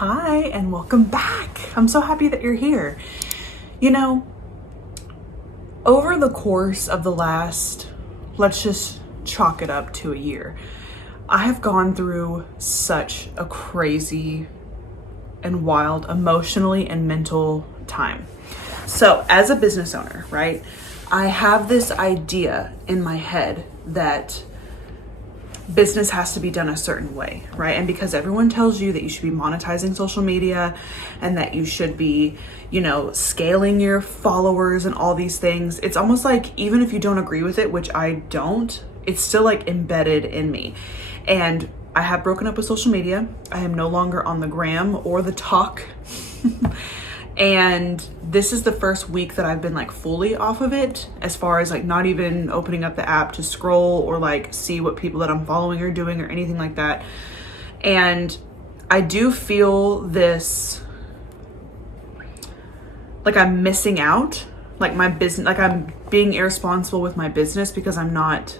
Hi, and welcome back. I'm so happy that you're here. You know, over the course of the last, let's just chalk it up to a year, I have gone through such a crazy and wild emotionally and mental time. So as a business owner, right, I have this idea in my head that business has to be done a certain way, right? And because everyone tells you that you should be monetizing social media and that you should be, scaling your followers and all these things, it's almost like even if you don't agree with it, which I don't, it's still like embedded in me. And I have broken up with social media. I am no longer on the gram or the talk. And this is the first week that I've been like fully off of it, as far as like not even opening up the app to scroll or like see what people that I'm following are doing or anything like that. And I do feel this, like I'm missing out, like my business, like I'm being irresponsible with my business because I'm not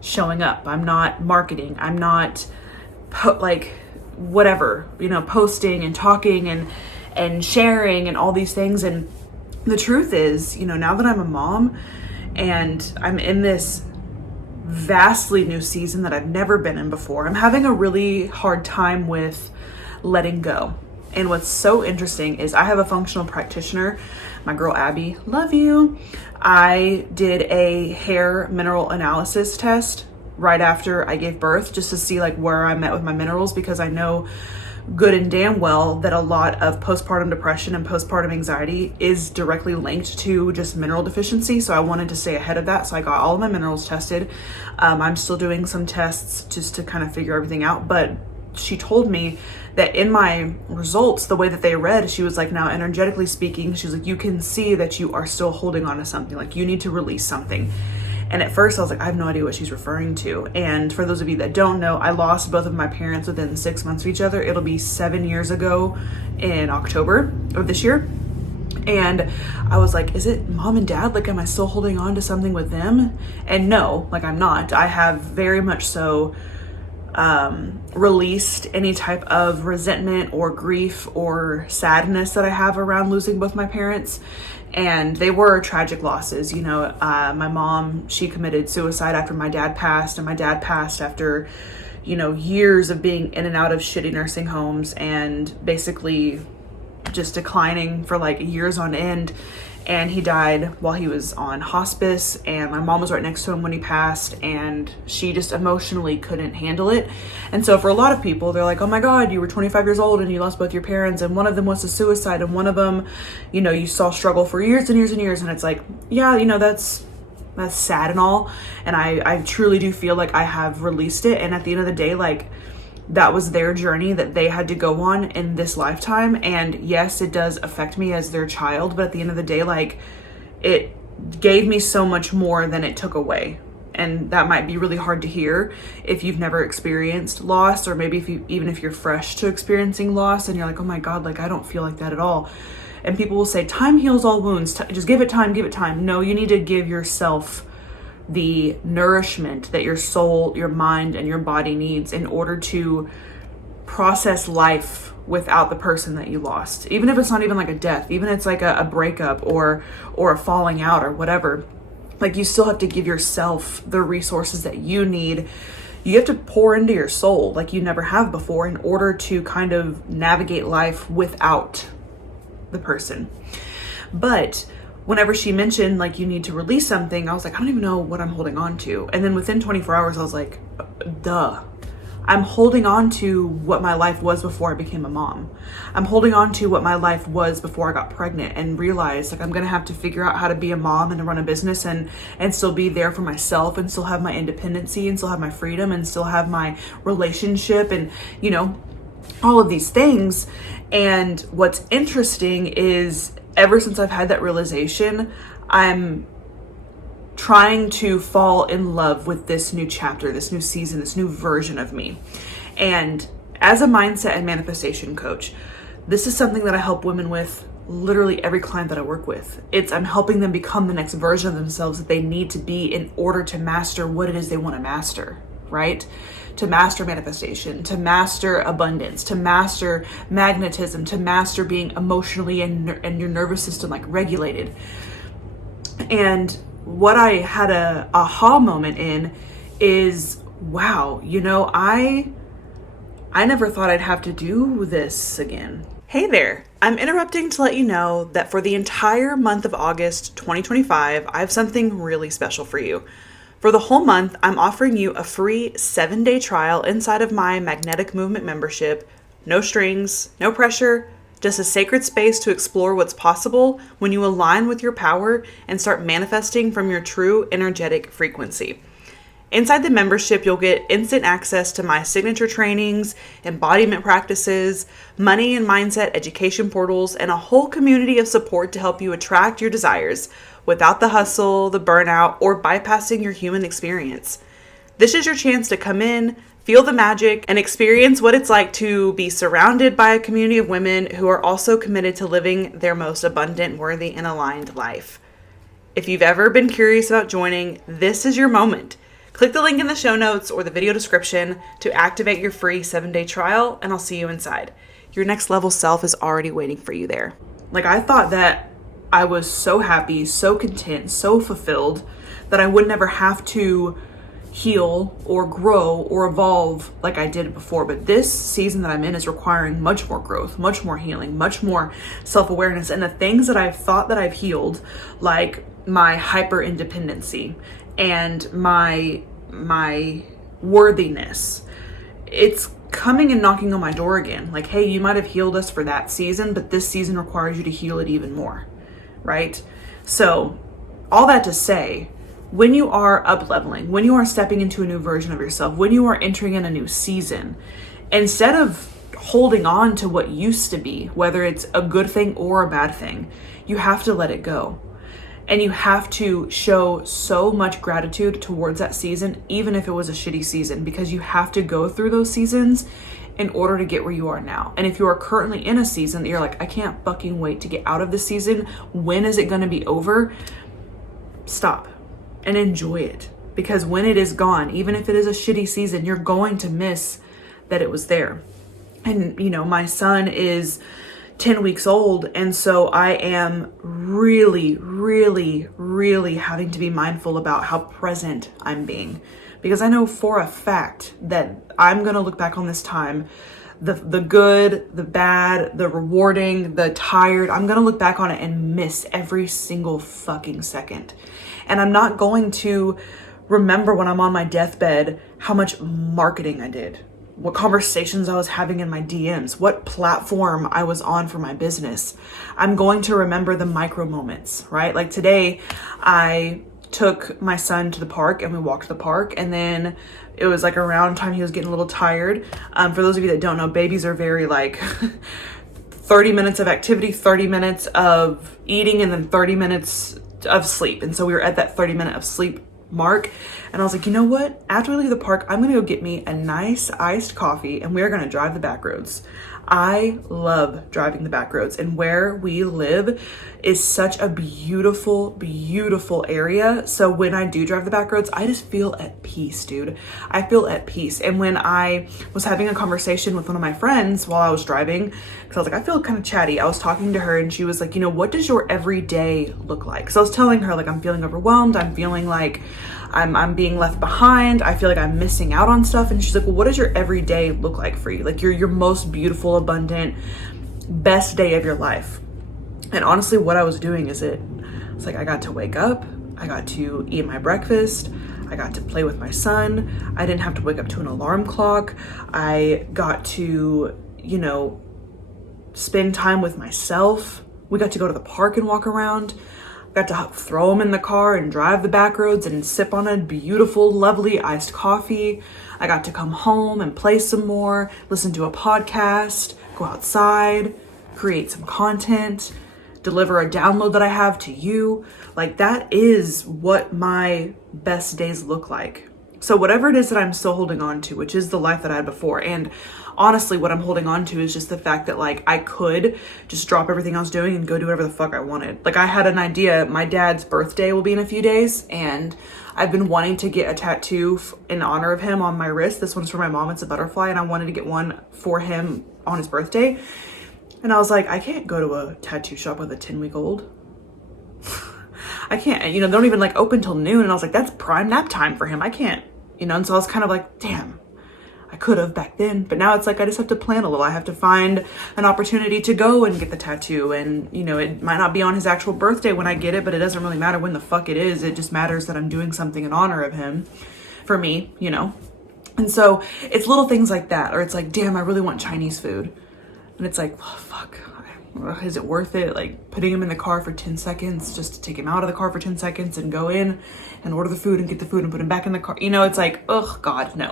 showing up. I'm not marketing. I'm not posting and talking and sharing and all these things. And the truth is, now that I'm a mom and I'm in this vastly new season that I've never been in before, I'm having a really hard time with letting go. And what's so interesting is I have a functional practitioner, my girl Abby, love you. I did a hair mineral analysis test right after I gave birth just to see like where I'm at with my minerals, because I know good and damn well that a lot of postpartum depression and postpartum anxiety is directly linked to just mineral deficiency. So I wanted to stay ahead of that. So I got all of my minerals tested. I'm still doing some tests just to kind of figure everything out. But she told me that in my results, the way that they read, she was like, now energetically speaking, she's like, you can see that you are still holding on to something. Like you need to release something. And at first I was like, I have no idea what she's referring to. And for those of you that don't know, I lost both of my parents within 6 months of each other. It'll be 7 years ago in October of this year. And I was like, is it mom and dad? Like, am I still holding on to something with them? And no, like I'm not. I have very much so released any type of resentment or grief or sadness that I have around losing both my parents. And they were tragic losses. My mom, she committed suicide after my dad passed, and my dad passed after, years of being in and out of shitty nursing homes and basically just declining for like years on end. And he died while he was on hospice, and my mom was right next to him when he passed, and she just emotionally couldn't handle it. And so for a lot of people, they're like, oh my God, you were 25 years old and you lost both your parents, and one of them was a suicide, and one of them, you saw struggle for years and years and years. And it's like, yeah, that's sad and all. And I truly do feel like I have released it. And at the end of the day, like, that was their journey that they had to go on in this lifetime. And yes, it does affect me as their child, but at the end of the day, like, it gave me so much more than it took away. And that might be really hard to hear if you've never experienced loss, or maybe even if you're fresh to experiencing loss and you're like, oh my God, like I don't feel like that at all. And people will say, time heals all wounds. Just give it time, give it time. No, you need to give yourself the nourishment that your soul, your mind, and your body needs in order to process life without the person that you lost. Even if it's not even like a death, even if it's like a breakup or a falling out or whatever, like you still have to give yourself the resources that you need. You have to pour into your soul like you never have before in order to kind of navigate life without the person. But whenever she mentioned like you need to release something, I was like, I don't even know what I'm holding on to. And then within 24 hours, I was like, duh. I'm holding on to what my life was before I became a mom. I'm holding on to what my life was before I got pregnant and realized like I'm going to have to figure out how to be a mom and to run a business and still be there for myself and still have my independency and still have my freedom and still have my relationship and, all of these things. And what's interesting is ever since I've had that realization, I'm trying to fall in love with this new chapter, this new season, this new version of me. And as a mindset and manifestation coach, this is something that I help women with literally every client that I work with. I'm helping them become the next version of themselves that they need to be in order to master what it is they want to master, right? to master manifestation, to master abundance, to master magnetism, to master being emotionally and your nervous system like regulated. And what I had a aha moment in is, wow, I never thought I'd have to do this again. Hey there, I'm interrupting to let you know that for the entire month of August 2025, I have something really special for you. For the whole month, I'm offering you a free 7-day trial inside of my Magnetic Movement membership. No strings, no pressure, just a sacred space to explore what's possible when you align with your power and start manifesting from your true energetic frequency. Inside the membership, you'll get instant access to my signature trainings, embodiment practices, money and mindset education portals, and a whole community of support to help you attract your desires without the hustle, the burnout, or bypassing your human experience. This is your chance to come in, feel the magic, and experience what it's like to be surrounded by a community of women who are also committed to living their most abundant, worthy, and aligned life. If you've ever been curious about joining, this is your moment. Click the link in the show notes or the video description to activate your free 7-day trial, and I'll see you inside. Your next level self is already waiting for you there. Like, I thought that I was so happy, so content, so fulfilled that I would never have to heal or grow or evolve like I did before. But this season that I'm in is requiring much more growth, much more healing, much more self-awareness. And the things that I've thought that I've healed, like my hyper independency and my worthiness, it's coming and knocking on my door again. Like, hey, you might have healed us for that season, but this season requires you to heal it even more, right? So all that to say, when you are up leveling, when you are stepping into a new version of yourself, when you are entering in a new season, instead of holding on to what used to be, whether it's a good thing or a bad thing, you have to let it go. And you have to show so much gratitude towards that season, even if it was a shitty season, because you have to go through those seasons in order to get where you are now. And if you are currently in a season that you're like, I can't fucking wait to get out of this season, when is it going to be over? Stop and enjoy it. Because when it is gone, even if it is a shitty season, you're going to miss that it was there. And, my son is 10 weeks old. And so I am really, really, really having to be mindful about how present I'm being, because I know for a fact that I'm going to look back on this time, the good, the bad, the rewarding, the tired, I'm going to look back on it and miss every single fucking second. And I'm not going to remember when I'm on my deathbed how much marketing I did, what conversations I was having in my DMs, what platform I was on for my business. I'm going to remember the micro moments, right? Like today, I took my son to the park and we walked the park, and then it was like around time he was getting a little tired. For those of you that don't know, babies are very like 30 minutes of activity, 30 minutes of eating, and then 30 minutes of sleep. And so we were at that 30-minute of sleep mark, and I was like, you know what, after we leave the park, I'm gonna go get me a nice iced coffee and we're gonna drive the back roads. I love driving the back roads, and where we live is such a beautiful, beautiful area. So when I do drive the back roads, I just feel at peace, dude. I feel at peace. And when I was having a conversation with one of my friends while I was driving, because I was like, I feel kind of chatty, I was talking to her and she was like, what does your everyday look like? So I was telling her, like, I'm feeling overwhelmed. I'm feeling like I'm being left behind. I feel like I'm missing out on stuff. And she's like, well, what does your everyday look like for you? Like your most beautiful, abundant, best day of your life. And honestly, what I was doing is it's like I got to wake up, I got to eat my breakfast, I got to play with my son, I didn't have to wake up to an alarm clock, I got to, spend time with myself. We got to go to the park and walk around. Got to throw him in the car and drive the back roads and sip on a beautiful, lovely iced coffee. I got to come home and play some more, listen to a podcast, go outside, create some content, deliver a download that I have to you. Like, that is what my best days look like. So whatever it is that I'm still holding on to, which is the life that I had before, and honestly, what I'm holding on to is just the fact that like I could just drop everything I was doing and go do whatever the fuck I wanted. Like I had an idea, my dad's birthday will be in a few days, and I've been wanting to get a tattoo in honor of him on my wrist. This one's for my mom, it's a butterfly, and I wanted to get one for him on his birthday. And I was like, I can't go to a tattoo shop with a 10-week-old. I can't, they don't even like open till noon. And I was like, that's prime nap time for him. I can't, and so I was kind of like, damn, I could have back then. But now it's like, I just have to plan a little. I have to find an opportunity to go and get the tattoo. And, it might not be on his actual birthday when I get it, but it doesn't really matter when the fuck it is. It just matters that I'm doing something in honor of him for me, And so it's little things like that. Or it's like, damn, I really want Chinese food. And it's like, oh, fuck, is it worth it? Like putting him in the car for 10 seconds just to take him out of the car for 10 seconds and go in and order the food and get the food and put him back in the car. It's like, oh God, no.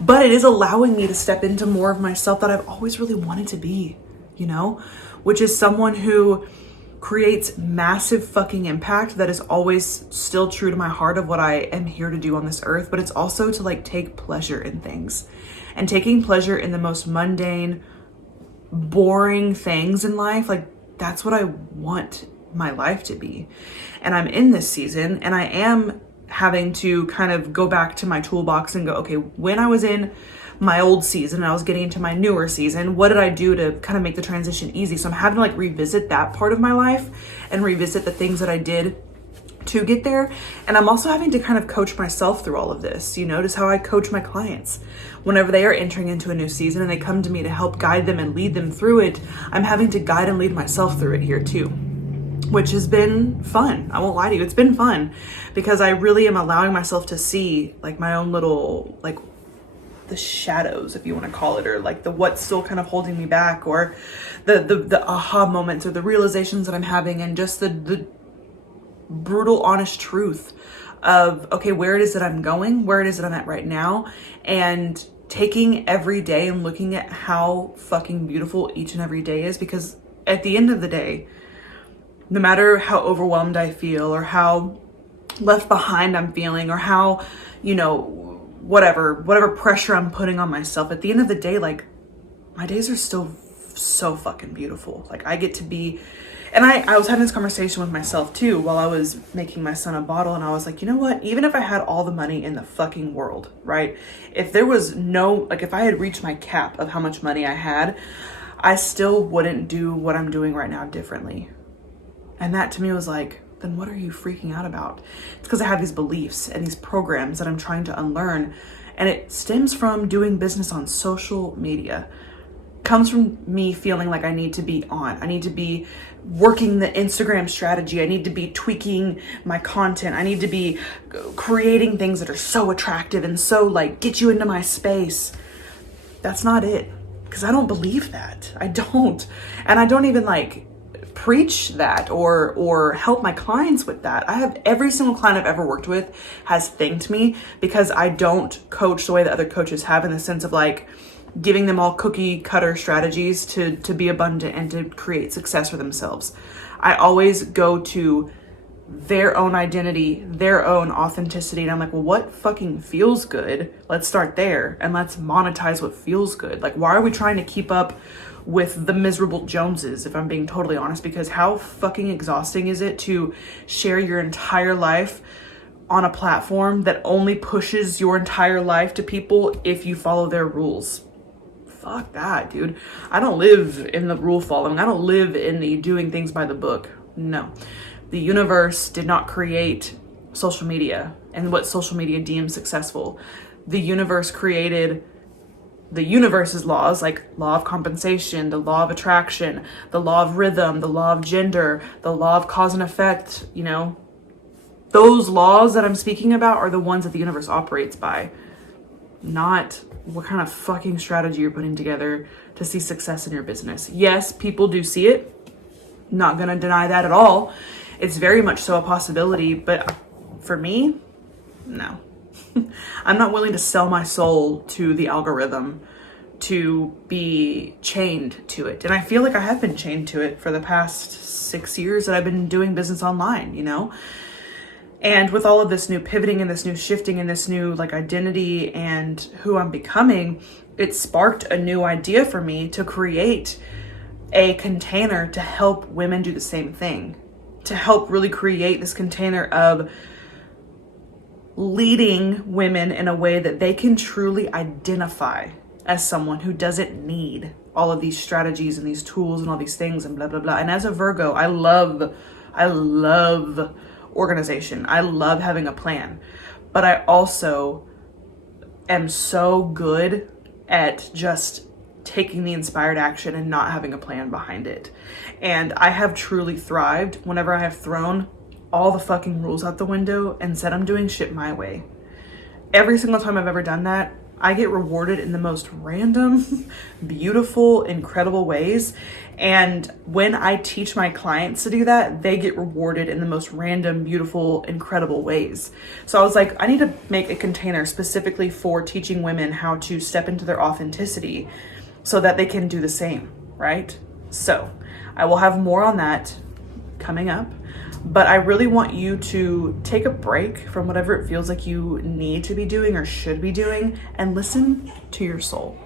But it is allowing me to step into more of myself that I've always really wanted to be, which is someone who creates massive fucking impact that is always still true to my heart of what I am here to do on this earth. But it's also to like take pleasure in things, and taking pleasure in the most mundane, boring things in life. Like that's what I want my life to be. And I'm in this season, and I am having to kind of go back to my toolbox and go, okay, when I was in my old season, I was getting into my newer season, what did I do to kind of make the transition easy? So I'm having to like revisit that part of my life and revisit the things that I did to get there. And I'm also having to kind of coach myself through all of this, just how I coach my clients. Whenever they are entering into a new season and they come to me to help guide them and lead them through it, I'm having to guide and lead myself through it here too, which has been fun. I won't lie to you. It's been fun because I really am allowing myself to see like my own little, like the shadows, if you want to call it, or like the what's still kind of holding me back, or the aha moments or the realizations that I'm having, and just the brutal, honest truth of, okay, where it is that I'm going, where it is that I'm at right now, and taking every day and looking at how fucking beautiful each and every day is. Because at the end of the day, no matter how overwhelmed I feel or how left behind I'm feeling, or how, whatever pressure I'm putting on myself, at the end of the day, like my days are still so fucking beautiful. Like I get to be, and I was having this conversation with myself too while I was making my son a bottle, and I was like, you know what, even if I had all the money in the fucking world, right? If there was if I had reached my cap of how much money I had, I still wouldn't do what I'm doing right now differently. And that to me was like, then what are you freaking out about? It's because I have these beliefs and these programs that I'm trying to unlearn. And it stems from doing business on social media. Comes from me feeling like I need to be on. I need to be working the Instagram strategy. I need to be tweaking my content. I need to be creating things that are so attractive and so like get you into my space. That's not it. Because I don't believe that. I don't. And I don't even like preach that or help my clients with that. I have every single client I've ever worked with has thanked me because I don't coach the way that other coaches have, in the sense of like giving them all cookie cutter strategies to be abundant and to create success for themselves. I always go to their own identity, their own authenticity. And I'm like, well, what fucking feels good? Let's start there and let's monetize what feels good. Like, why are we trying to keep up with the miserable Joneses, if I'm being totally honest? Because how fucking exhausting is it to share your entire life on a platform that only pushes your entire life to people if you follow their rules? Fuck that, dude. I don't live in the rule following. I don't live in the doing things by the book. No. The universe did not create social media and what social media deems successful. The universe created the universe's laws, like law of compensation, the law of attraction, the law of rhythm, the law of gender, the law of cause and effect. Those laws that I'm speaking about are the ones that the universe operates by, not what kind of fucking strategy you're putting together to see success in your business. Yes, people do see it. Not gonna deny that at all. It's very much so a possibility, but for me, no. I'm not willing to sell my soul to the algorithm to be chained to it. And I feel like I have been chained to it for the past 6 years that I've been doing business online, And with all of this new pivoting and this new shifting and this new like identity and who I'm becoming, it sparked a new idea for me to create a container to help women do the same thing, to help really create this container of leading women in a way that they can truly identify as someone who doesn't need all of these strategies and these tools and all these things and blah, blah, blah. And as a Virgo, I love organization. I love having a plan, but I also am so good at just taking the inspired action and not having a plan behind it. And I have truly thrived whenever I have thrown all the fucking rules out the window and said I'm doing shit my way. Every single time I've ever done that, I get rewarded in the most random, beautiful, incredible ways. And when I teach my clients to do that, they get rewarded in the most random, beautiful, incredible ways. So I was like, I need to make a container specifically for teaching women how to step into their authenticity so that they can do the same, right? So I will have more on that coming up. But I really want you to take a break from whatever it feels like you need to be doing or should be doing and listen to your soul.